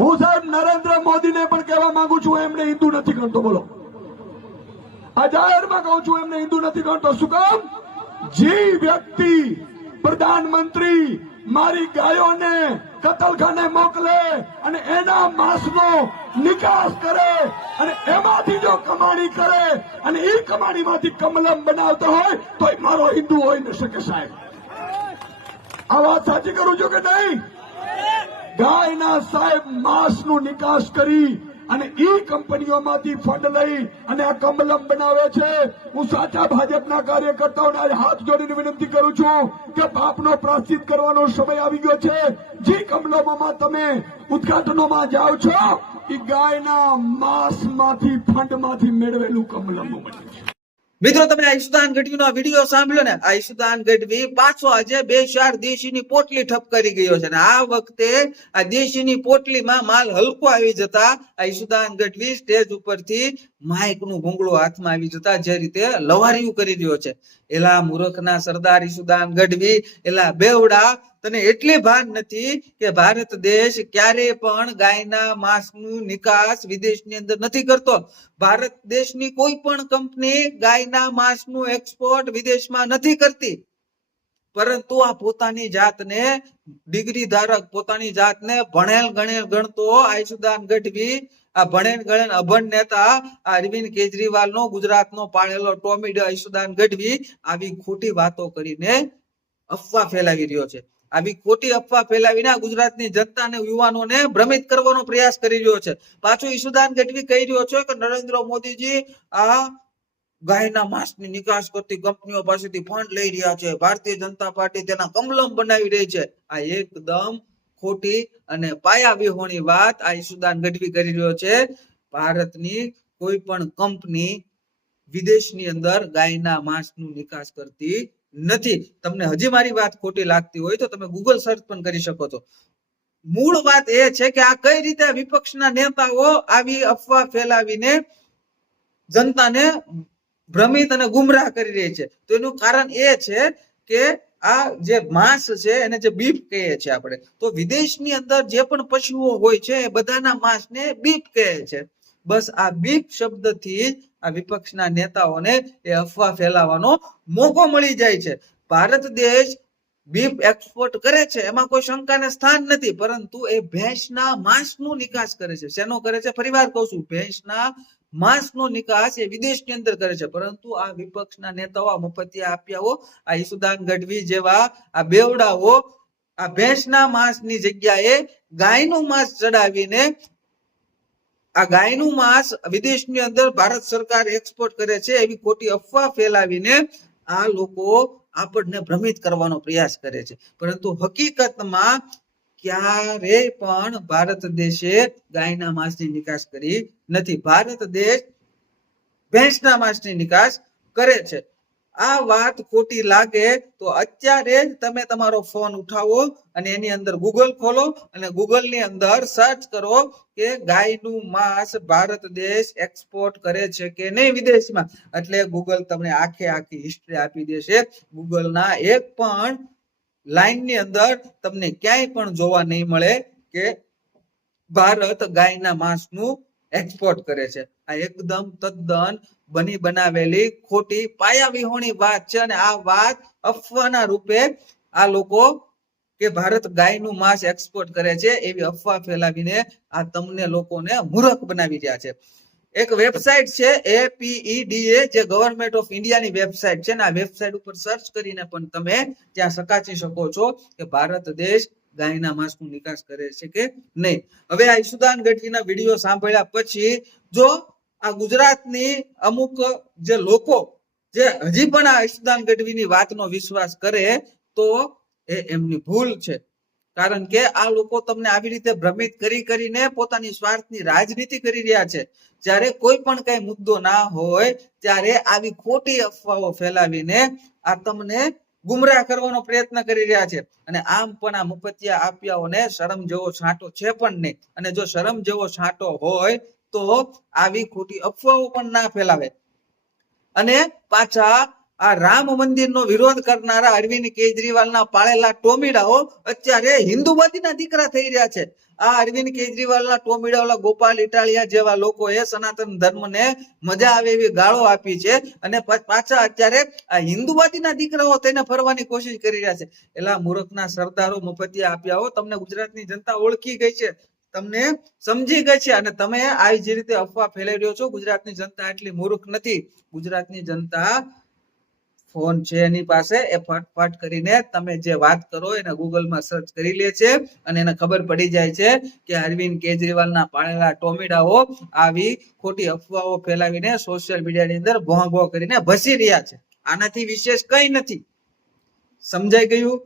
હું સાહેબ નરેન્દ્ર મોદીને પણ કહેવા માંગુ છું એમને હિન્દુ નથી ગણતો, બોલો. આ જાહેરમાં કહું છું એમને હિન્દુ નથી ગણતો. શું કામ? જે વ્યક્તિ પ્રધાનમંત્રી મારી ગાયોને કતલખાને મોકલે અને એના માંસનો નિકાસ કરે અને એમાંથી જો કમાણી કરે અને એ કમાણીમાંથી કમલમ બનાવતો હોય તો મારો હિન્દુ હોય ન શકે સાહેબ. આ વાત સાચી કરું છું કે નહીં? ગાયના સાહેબ માંસનું નિકાસ કરી અને ઈ કંપનીઓમાંથી ફંડ લઈ અને આ કમલમ બનાવે છે. હું સાચા ભાજપના કાર્યકર્તાઓને હાથ જોડીને વિનંતી કરું છું કે પાપનો પ્રાશ્ચિત કરવાનો સમય આવી ગયો છે. જે કમલમોમાં તમે ઉદઘાટનોમાં જાઓ છો એ ગાયના માંસમાંથી, ફંડમાંથી મેળવેલું કમલમો બને છે. મિત્રો, તમે આયુષદાન ગઢવીનો આ વીડિયો સાંભળ્યો ને આયુષદાન ગઢવી પાછો આજે બે ચાર દેશીની પોટલી ઠપ કરી ગયો છે. અને આ વખતે આ દેશીની પોટલીમાં માલ હલકો આવી જતા આયુષદાન ગઢવી સ્ટેજ ઉપરથી માઇકનું ભૂંગળું હાથમાં આવી જતા જે રીતે લવારિયું કરી રહ્યો છે. એલા મૂર્ખના સરદાર ઈસુદાન ગઢવી, એલા બેવડા, તને એટલી ભાન નથી કે ભારત દેશ ક્યારે પણ ગાયના માંસનું નિકાસ વિદેશની અંદર નથી કરતો. ભારત દેશની કોઈ પણ કંપની ગાયના માંસનું એક્સપોર્ટ વિદેશમાં નથી કરતી. પરંતુ આ પોતાની જાતને, ડિગ્રી ધારક પોતાની જાતને ભણેલ ગણેલ ગણતો આયુષદાન ગઢવી આ ભણેન ગણેન અભણ નેતા અરવિંદ કેજરીવાલ નો ગુજરાતનો પાળેલો ટોમીડ આયુષદાન ગઢવી આવી ખોટી વાતો કરીને અફવા ફેલાવી રહ્યો છે. આવી ખોટી અફવા ફેલાવીને ગુજરાતની જનતા અને યુવાનોને ભ્રમિત કરવાનો પ્રયાસ કરી રહ્યો છે. પાછો ઈશુદાન ગઢવી કહી રહ્યો છે કે નરેન્દ્ર મોદીજી આ ગાયના માંસની નિકાસ કરતી કંપનીઓ પાસેથી ફંડ લઈ રહ્યા છે. ભારતીય જનતા પાર્ટી તેના કમલમ બનાવી રહી છે. આ એકદમ ખોટી અને પાયા વિહોણી વાત આ ઈસુદાન ગઢવી કરી રહ્યો છે. ભારતની કોઈ પણ કંપની વિદેશની અંદર ગાયના માંસનું નિકાસ કરતી નથી. તમને હજી મારી વાત ખોટી લાગતી હોય તો તમે ગૂગલ સર્ચ પણ કરી શકો છો. મૂળ વાત એ છે કે આ કઈ રીતે વિપક્ષના નેતાઓ આવી અફવા ફેલાવીને જનતાને ભ્રમિત અને ગુમરાહ કરી રહી છે. તો એનું કારણ એ છે કે આ જે માંસ છે એને જે બીફ કહીએ છીએ આપણે, તો વિદેશની અંદર જે પણ પશુઓ હોય છે એ બધાના માંસને બીફ કહે છે. બસ આ બીફ શબ્દથી આ વિપક્ષના નેતાઓને એ અફવા ફેલાવાનો મોકો મળી જાય છે. ભારત દેશ બીફ એક્સપોર્ટ કરે છે, એમાં કોઈ શંકાને સ્થાન નથી, પરંતુ એ ભેંસના માંસનું નિકાસ કરે છે. શેનો કરે છે? ફરીવાર કહું છું, ભેંસના માંસનો નિકાસ એ વિદેશની અંદર કરે છે. પરંતુ આ વિપક્ષના નેતાઓ, આ મફતિયા આપ્યાઓ આ ઈસુદાન ગઢવી જેવા, આ બેવડાઓ, આ ભેંસના માંસની જગ્યાએ ગાયનું માંસ ચડાવીને, આ ગાયનું માંસ વિદેશની અંદર ભારત સરકાર એક્સપોર્ટ કરે છે, એવી ખોટી અફવા ફેલાવીને આ લોકો આપણને ભ્રમિત કરવાનો પ્રયાસ કરે છે. પરંતુ હકીકતમાં ક્યારેય પણ ભારત દેશે ગાયના માંસની નિકાસ કરી નથી. ભારત દેશ ભેંસના માંસની નિકાસ કરે છે. આ વાત ખોટી લાગે તો અત્યારે તમે તમારો ફોન ઉઠાવો અને એની અંદર ગૂગલ ખોલો અને ગૂગલની અંદર સર્ચ કરો કે ગાયનું માંસ ભારત દેશ એક્સપોર્ટ કરે છે કે નહીં વિદેશમાં. એટલે ગૂગલ તમને આખે આખી હિસ્ટ્રી આપી દેશે. ગૂગલ ના એક પણ લાઈનની અંદર તમને ક્યાંય પણ જોવા નહીં મળે કે ભારત ગાયના માંસનું એક્સપોર્ટ કરે છે. આ એકદમ તદ્દન બની બનાવેલી ખોટી પાયા વિહોણી વાત છે અને આ વાત અફવાના રૂપે આ લોકો કે ભારત ગાયનું માંસ એક્સપોર્ટ કરે છે એવી અફવા ફેલાવીને આ તમને લોકોને મૂર્ખ બનાવી રહ્યા છે. એક વેબસાઇટ છે એપીઈડીએ જે ગવર્નમેન્ટ ઓફ ઇન્ડિયાની વેબસાઇટ છે આ વેબસાઇટ ઉપર સર્ચ કરીને પણ તમે ત્યાં ચકાસી શકો છો કે ભારત દેશ ગાયના માંસનો નિકાસ કરે છે કે નહીં. હવે આ ઈશુદાન ગઢવીના વીડિયો સાંભળ્યા પછી જો આ ગુજરાતની અમુક જે લોકો જે હજી પણ આ ઈશુદાન ગઢવીની વાતનો વિશ્વાસ કરે તો એ એમની ભૂલ છે. કારણ કે આ લોકો તમને આવી રીતે ભ્રમિત કરી કરીને પોતાની સ્વાર્થની રાજનીતિ કરી રહ્યા છે. જ્યારે કોઈ પણ કઈ મુદ્દો ના હોય, ત્યારે આવી ખોટી અફવાઓ ફેલાવીને આ તમને ગુમરાહ કરવાનો પ્રયત્ન કરી રહ્યા છે. અને આમ પણ આ મુફતિયા આપ્યાઓને શરમ જેવો છાંટો છે પણ નહીં. અને જો શરમ જેવો છાંટો હોય, તો આવી ખોટી અફવાઓ પણ ના ફેલાવે. અને પાછા આ રામ મંદિરનો વિરોધ કરનારા અરવિંદ કેજરીવાલના પાળેલા ટોમીડાઓ અત્યારે હિન્દુવાદીના દીકરા થઈ રહ્યા છે. આ અરવિંદ કેજરીવાલના ટોમીડાઓલા ગોપાલ ઇટાલિયા જેવા લોકોએ સનાતન ધર્મને મજા આવે એવી ગાળો આપી છે અને પાછા અત્યારે આ હિન્દુવાદીના દીકરાઓ તેને ફરવાની કોશિશ કરી રહ્યા છે. એલા મૂર્ખના સરદારો મફતિયા આપ્યા હો, તમને ગુજરાતની જનતા ઓળખી ગઈ છે. તમને સમજી ગઈ છે અને તમે આવી જે રીતે અફવા ફેલાઈ રહ્યો છો. ગુજરાતની જનતા એટલી મૂર્ખ નથી. ગુજરાતની જનતા ફોન છે એની પાસે, એ ફટફટ કરીને તમે જે વાત કરો એને ગૂગલમાં સર્ચ કરી લે છે અને એને ખબર પડી જાય છે કે અરવિંદ કેજરીવાલના પાળેલા ટોમેડાઓ આવી ખોટી અફવાઓ ફેલાવીને સોશિયલ મીડિયાની અંદર ભોં ભો કરીને ભસી રહ્યા છે. આનાથી વિશેષ કઈ નથી. સમજાઈ ગયું?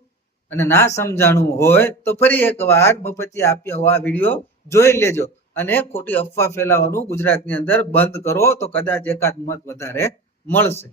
અને ના સમજાણું હોય તો ફરી એકવાર મફતી આપ્યા હોવા વીડિયો જોઈ લેજો અને ખોટી અફવા ફેલાવવાનું ગુજરાતની અંદર બંધ કરો તો કદાચ એકાદ મત વધારે મળશે.